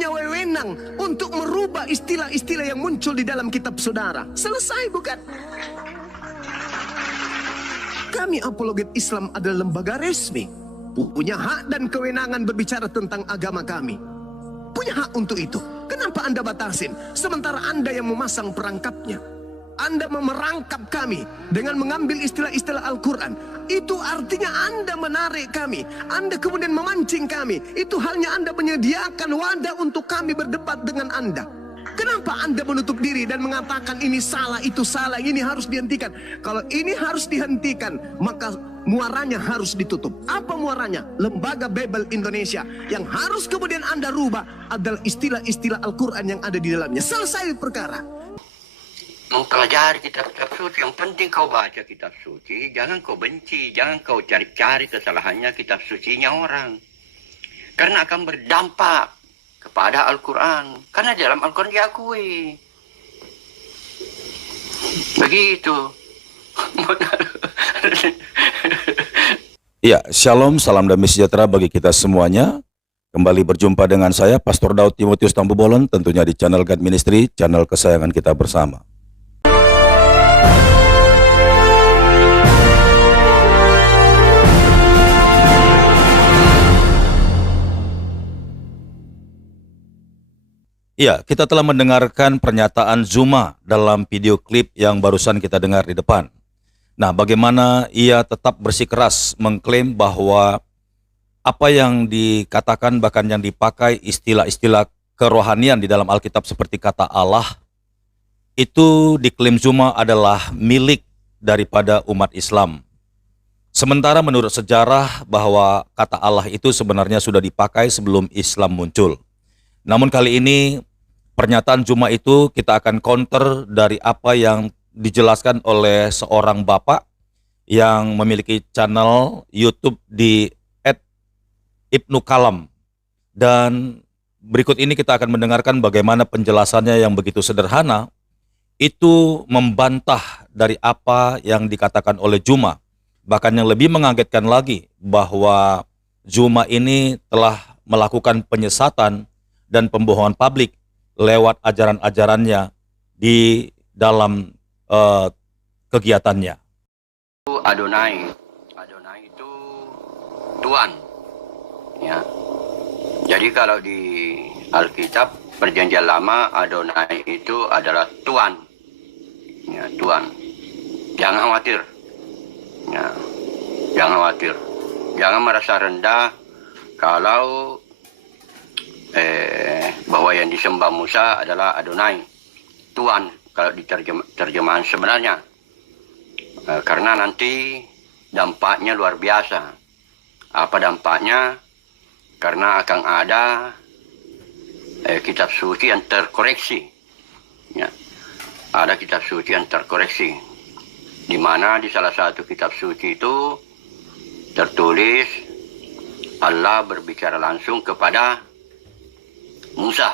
punya wewenang untuk merubah istilah-istilah yang muncul di dalam kitab saudara. Selesai bukan? Kami apologet Islam adalah lembaga resmi, punya hak dan kewenangan berbicara tentang agama kami. Punya hak untuk itu. Kenapa Anda batasin? Sementara Anda yang memasang perangkapnya. Anda memerangkap kami dengan mengambil istilah-istilah Al-Quran. Itu artinya Anda menarik kami. Anda kemudian memancing kami. Itu halnya Anda menyediakan wadah untuk kami berdebat dengan Anda. Kenapa Anda menutup diri dan mengatakan ini salah, itu salah, ini harus dihentikan? Kalau ini harus dihentikan, maka muaranya harus ditutup. Apa muaranya? Lembaga Babel Indonesia. Yang harus kemudian Anda rubah adalah istilah-istilah Al-Quran yang ada di dalamnya. Selesai perkara. Mempelajari kitab-kitab suci, yang penting kau baca kitab suci, jangan kau benci, jangan kau cari-cari kesalahannya kitab sucinya orang. Karena akan berdampak kepada Al-Quran. Karena dalam Al-Quran diakui. Begitu. Ya, shalom, salam damai sejahtera bagi kita semuanya. Kembali berjumpa dengan saya, Pastor Daud Timotius Tambubolon, tentunya di channel God Ministry, channel kesayangan kita bersama. Ya, kita telah mendengarkan pernyataan Zuma dalam video klip yang barusan kita dengar di depan. Nah, bagaimana ia tetap bersikeras mengklaim bahwa apa yang dikatakan bahkan yang dipakai istilah-istilah kerohanian di dalam Alkitab seperti kata Allah, itu diklaim Zuma adalah milik daripada umat Islam. Sementara menurut sejarah bahwa kata Allah itu sebenarnya sudah dipakai sebelum Islam muncul. Namun kali ini pernyataan Zuma itu kita akan counter dari apa yang dijelaskan oleh seorang bapak yang memiliki channel YouTube di @Ibnu Kalam. Dan berikut ini kita akan mendengarkan bagaimana penjelasannya yang begitu sederhana, itu membantah dari apa yang dikatakan oleh Zuma. Bahkan yang lebih mengagetkan lagi bahwa Zuma ini telah melakukan penyesatan dan pembohongan publik lewat ajaran-ajarannya di dalam kegiatannya. Adonai itu Tuhan. Ya. Jadi kalau di Alkitab Perjanjian Lama, Adonai itu adalah Tuhan. Ya, Tuhan. Jangan khawatir. Ya. Jangan khawatir. Jangan merasa rendah kalau bahwa yang disembah Musa adalah Adonai, Tuhan, kalau di terjemahan sebenarnya. Karena nanti dampaknya luar biasa. Apa dampaknya? Karena akan ada kitab suci yang terkoreksi. Ya. Ada kitab suci yang terkoreksi. Di mana di salah satu kitab suci itu tertulis Allah berbicara langsung kepada Musa.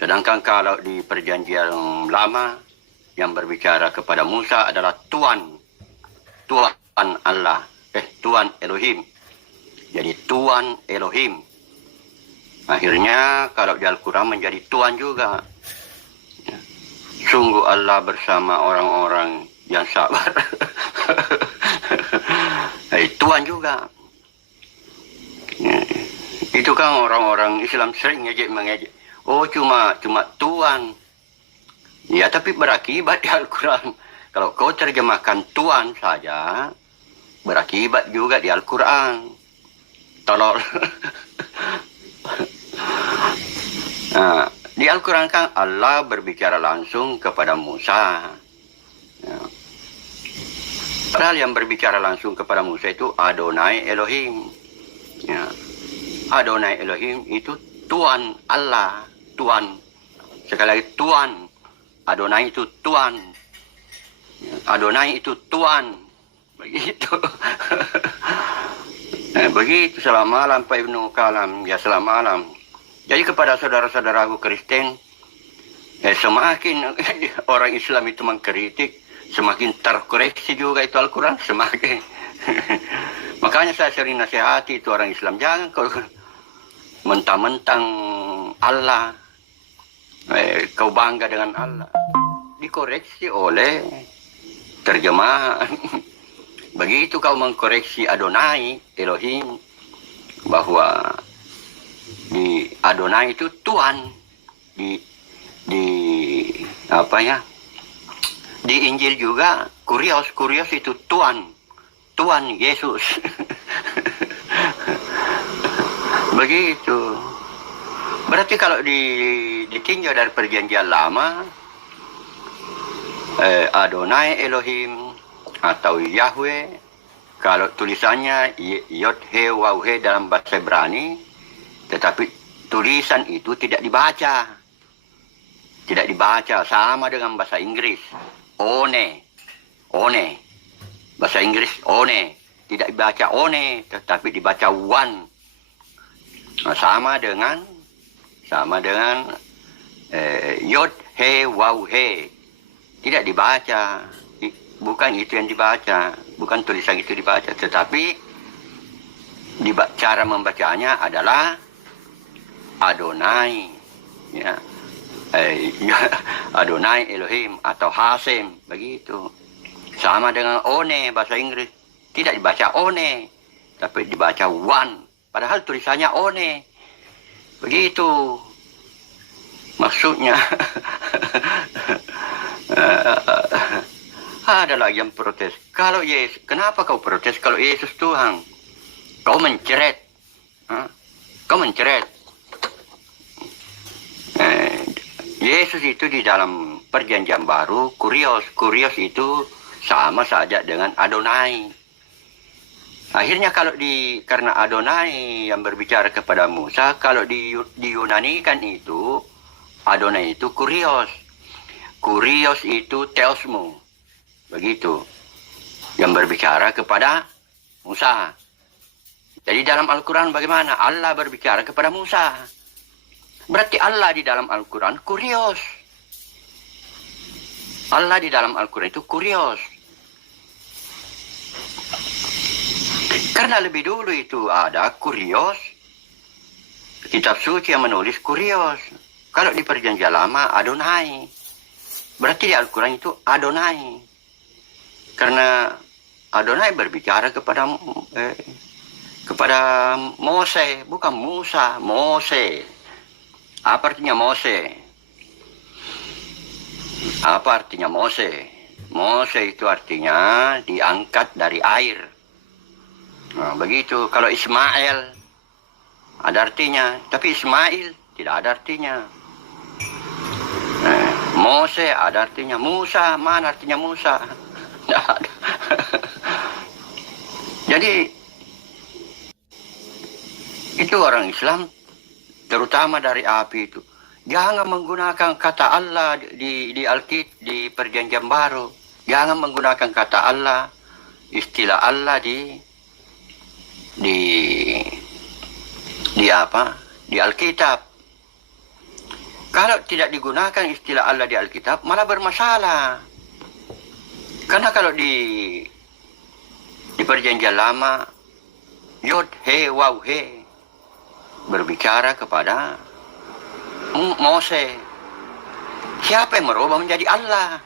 Sedangkan kalau di Perjanjian Lama yang berbicara kepada Musa adalah Tuhan Allah, Tuhan Elohim. Jadi Tuhan Elohim. Akhirnya kalau di Al-Quran menjadi Tuhan juga. Sungguh Allah bersama orang-orang yang sabar. Tuhan juga. Itu kan orang-orang Islam sering mengejek. Oh, cuma Tuhan. Ya, tapi berakibat di Al-Quran. Kalau kau terjemahkan Tuhan saja, berakibat juga di Al-Quran. Tolol. Nah, di Al-Quran kan Allah berbicara langsung kepada Musa. Ya. Padahal yang berbicara langsung kepada Musa itu Adonai Elohim. Ya. Adonai Elohim itu Tuhan Allah, Tuhan. Sekali lagi Tuhan. Adonai itu Tuhan. Adonai itu Tuhan. Begitu. Begitu. Selamat malam Pak Ibnu Kalam. Ya, selamat malam. Jadi kepada saudara-saudaraku Kristen, semakin orang Islam itu mengkritik, semakin terkoreksi juga itu Al-Quran, semakin. Makanya saya sering nasihati itu orang Islam, jangan kalau mentang-mentang Allah. Kau bangga dengan Allah. Dikoreksi oleh terjemahan. Begitu kau mengkoreksi Adonai, Elohim, bahwa di Adonai itu Tuhan, di apa ya? Di Injil juga Kurios itu Tuhan Yesus. Begitu. Berarti kalau ditinjau dari perjanjian lama, Adonai Elohim atau Yahweh, kalau tulisannya Yod He Waw He dalam bahasa Ibrani, tetapi tulisan itu tidak dibaca. Tidak dibaca, sama dengan bahasa Inggris. One. Bahasa Inggris one. Tidak dibaca one, tetapi dibaca one. Nah, sama dengan Yod He Waw He. Tidak dibaca. Bukan itu yang dibaca. Bukan tulisan itu dibaca. Tetapi cara membacanya adalah Adonai. Ya. Adonai Elohim atau Hasem. Begitu. Sama dengan one bahasa Inggris. Tidak dibaca one. Tapi dibaca one. Padahal tulisannya one. Begitu. Maksudnya. Ada lagi yang protes. Kalau Yesus, kenapa kau protes kalau Yesus Tuhan? Kau menceret. Kau menceret. Yesus itu di dalam perjanjian baru, Kurios itu sama saja dengan Adonai. Akhirnya karena Adonai yang berbicara kepada Musa, kalau diyunanikan itu, Adonai itu Kurios. Kurios itu Theosmu. Begitu. Yang berbicara kepada Musa. Jadi dalam Al-Quran bagaimana? Allah berbicara kepada Musa. Berarti Allah di dalam Al-Quran Kurios. Allah di dalam Al-Quran itu Kurios. Karena lebih dulu itu ada Kurios. Kitab suci yang menulis Kurios. Kalau di perjanjian lama Adonai. Berarti di Al-Quran itu Adonai. Karena Adonai berbicara kepada Mose, bukan Musa, Mose. Apa artinya Mose? Apa artinya Mose? Mose itu artinya diangkat dari air. Nah, begitu. Kalau Ismail ada artinya, tapi Ismail tidak ada artinya. Mose ada artinya. Musa, mana artinya Musa? Tidak ada. Jadi itu orang Islam, terutama dari api itu, jangan menggunakan kata Allah di Alkitab, di Perjanjian Baru. Jangan menggunakan kata Allah, istilah Allah di apa? Di Alkitab. Kalau tidak digunakan istilah Allah di Alkitab, malah bermasalah. Karena kalau di Perjanjian Lama, Yod He Waw He berbicara kepada Mose. Siapa yang merubah menjadi Allah?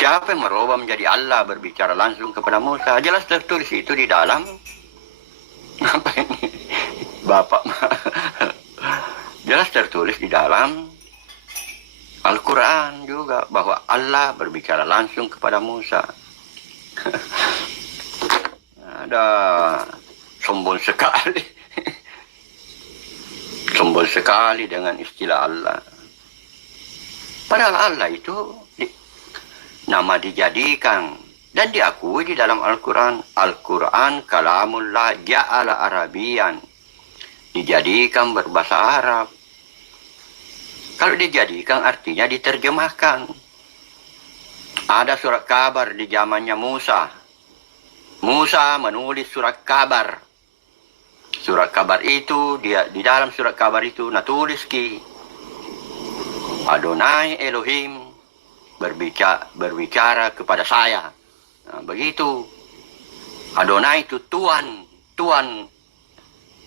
Siapa yang merubah menjadi Allah berbicara langsung kepada Musa? Jelas tertulis itu di dalam apa ini? Bapak. Jelas tertulis di dalam Al-Quran juga bahwa Allah berbicara langsung kepada Musa. Ada sombong sekali. Sombong sekali dengan istilah Allah. Padahal Allah itu nama dijadikan dan diakui di dalam Al-Quran. Al-Quran kalamullah ja'ala Arabian. Dijadikan berbahasa Arab. Kalau dijadikan artinya diterjemahkan. Ada surat kabar di zamannya Musa. Musa menulis surat kabar. Surat kabar itu, di dalam surat kabar itu, tulis ki Adonai Elohim berbicara kepada saya. Nah, begitu. Adonai itu Tuhan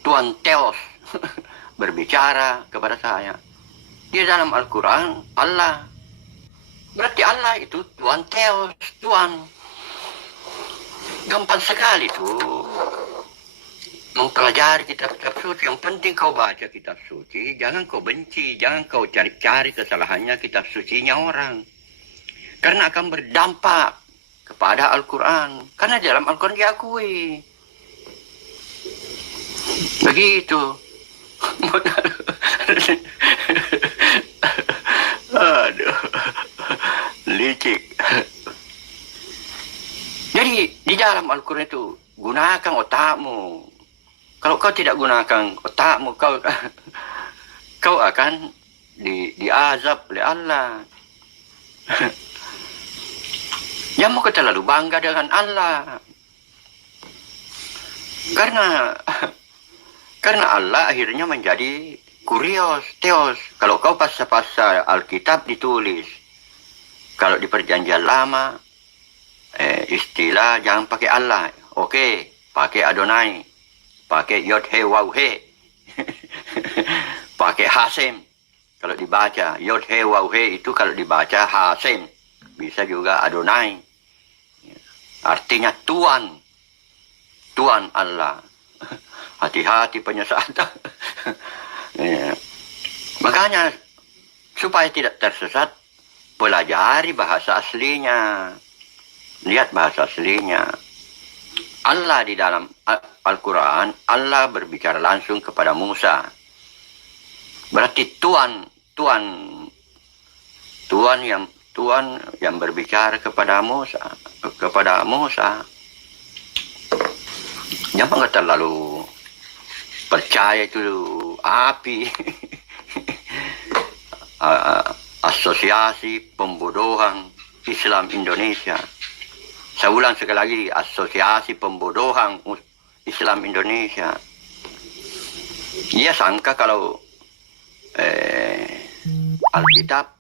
Tuhan Theos berbicara kepada saya. Di dalam Al-Quran, Allah. Berarti Allah itu Tuhan Theos, Tuhan. Gampang sekali tuh mempelajari kitab-kitab suci. Yang penting kau baca kitab suci, jangan kau benci, jangan kau cari-cari kesalahannya kitab sucinya orang. Karena akan berdampak kepada Al-Quran. Karena dalam Al-Quran diakui. Begitu. Aduh, licik. Jadi di dalam Al-Quran itu gunakan otakmu. Kalau kau tidak gunakan otakmu, kau akan diazab oleh Allah. Jangan kau terlalu bangga dengan Allah. Karena Allah akhirnya menjadi kurios, teos. Kalau kau pasal-pasal Alkitab ditulis. Kalau di perjanjian lama, istilah jangan pakai Allah. Oke, pakai Adonai. Pakai Yod He Waw He. Pakai Hasem. Kalau dibaca Yod He Waw He itu kalau dibaca Hasem. Bisa juga Adonai. Artinya Tuhan. Tuhan Allah. Hati-hati penyesatan. Ya. Makanya supaya tidak tersesat, pelajari bahasa aslinya. Lihat bahasa aslinya. Allah di dalam Al-Quran, Allah berbicara langsung kepada Musa. Berarti Tuhan yang berbicara kepada Musa. Jangan terlalu percaya itu api. Asosiasi Pembodohan Islam Indonesia. Saya ulang sekali lagi, Asosiasi Pembodohan Islam Indonesia. Dia sangka kalau Alkitab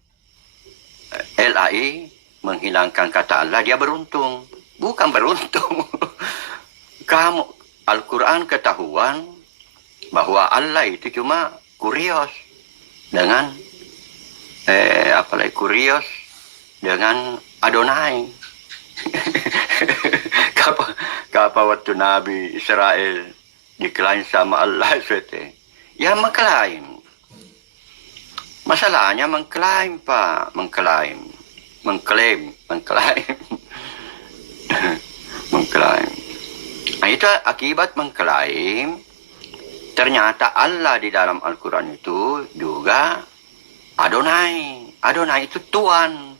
LAI menghilangkan kata Allah, dia beruntung. Bukan beruntung. Kamu Al-Quran ketahuan bahwa Allah itu cuma kurios dengan kurios dengan Adonai. Kapan waktu Nabi Israel diklaim sama Allah SWT, ya mengklaim. Masalahnya mengklaim, Pak, mengklaim. Nah, itu akibat mengklaim. Ternyata Allah di dalam Al-Quran itu juga Adonai. Adonai itu Tuhan.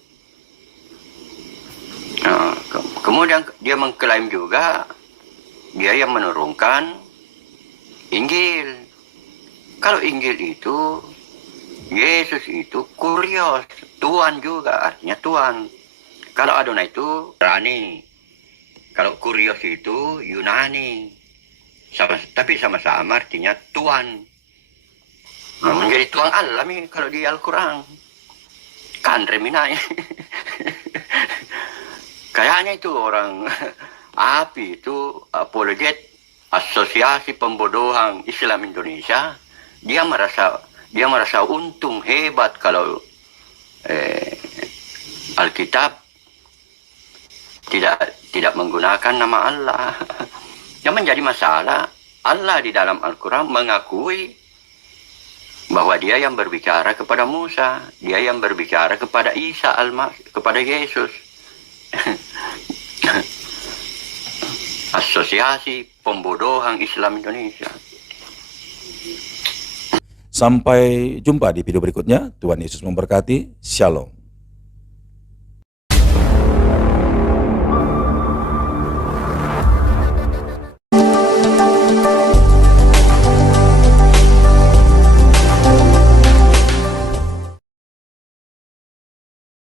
Nah, kemudian dia mengklaim juga dia yang menurunkan Injil. Kalau Injil itu Yesus itu kurios, Tuhan juga, artinya Tuhan. Kalau Adonai itu Rani, kalau kurios itu Yunani. Tapi sama-sama artinya Tuhan. Nah, menjadi Tuhan Allah nih kalau di Al-Quran. Kan reminai. Kayaknya itu orang api itu apologet Asosiasi Pembodohan Islam Indonesia. Dia merasa untung hebat kalau Alkitab tidak menggunakan nama Allah. Yang menjadi masalah, Allah di dalam Al-Quran mengakui bahwa dia yang berbicara kepada Musa, dia yang berbicara kepada Isa kepada Yesus. Asosiasi Pembodohan Islam Indonesia. Sampai jumpa di video berikutnya. Tuhan Yesus memberkati. Shalom.